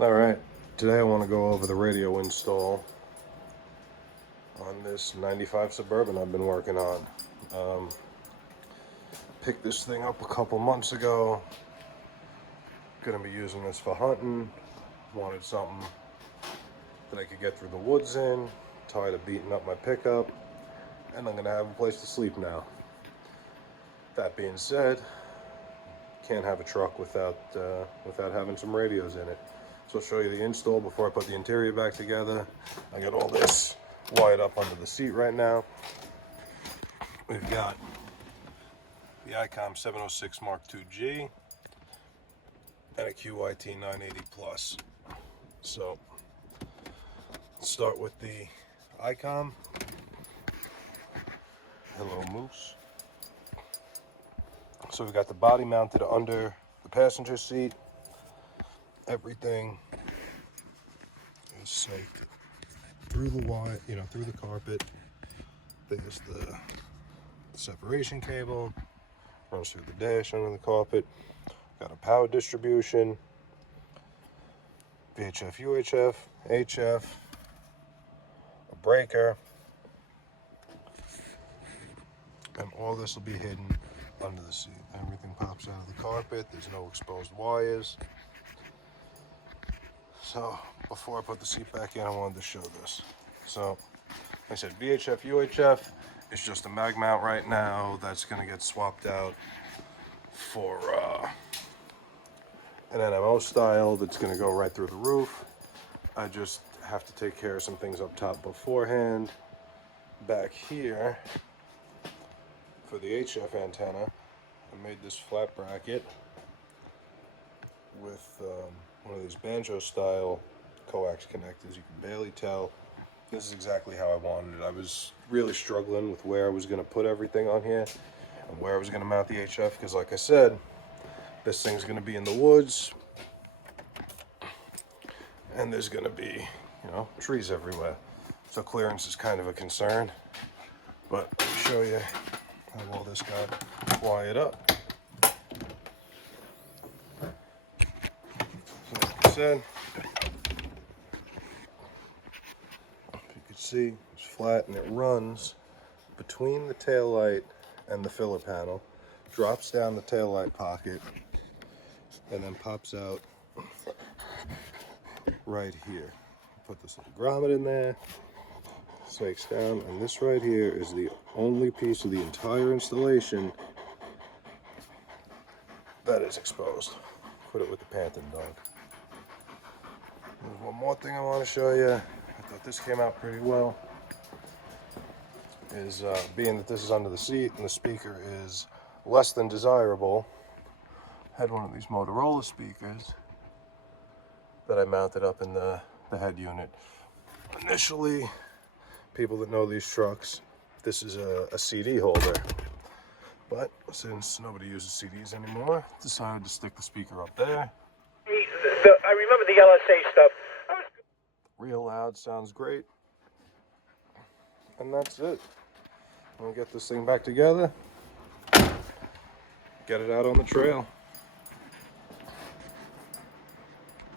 Alright, today I want to go over the radio install on this 95 Suburban I've been working on. Picked this thing up a couple months ago. Gonna be using this for hunting. Wanted something that I could get through the woods in. Tired of beating up my pickup. And I'm gonna have a place to sleep now. That being said, can't have a truck without having some radios in it. So I'll show you the install before I put the interior back together. I got all this wired up under the seat right now. We've got the Icom 706 mkiiG and a QYT 980 Plus. So let's start with the Icom. Hello, Moose. So we've got the body mounted under the passenger seat. Everything is snaked through the wire, through the carpet. There's the separation cable, runs through the dash under the carpet. Got a power distribution, VHF, UHF, HF, a breaker, and all this will be hidden under the seat. Everything pops out of the carpet. There's no exposed wires. So before I put the seat back in, I wanted to show this. So like I said, VHF, UHF is just a mag mount right now. That's going to get swapped out for an NMO style that's going to go right through the roof. I just have to take care of some things up top beforehand. Back here, for the HF antenna, I made this flat bracket with one of these banjo style coax connectors. You can barely tell. This is exactly how I wanted it. I was really struggling with where I was going to put everything on here and where I was going to mount the HF, because like I said, this thing's going to be in the woods and there's going to be, trees everywhere. So clearance is kind of a concern. But let me show you how all this got wired up. So like I said, you can see it's flat and it runs between the tail light and the filler panel, drops down the tail light pocket, and then pops out right here. Put this little grommet in there, snakes down, and this right here is the only piece of the entire installation that is exposed. Put it with the Panther dog. There's one more thing I want to show you. I thought this came out pretty well. Is being that this is under the seat and the speaker is less than desirable, I had one of these Motorola speakers that I mounted up in the head unit. Initially, people that know these trucks, this is a CD holder. But since nobody uses CDs anymore, decided to stick the speaker up there. I remember the LSA stuff. Real loud, sounds great. And that's it. We'll get this thing back together, get it out on the trail.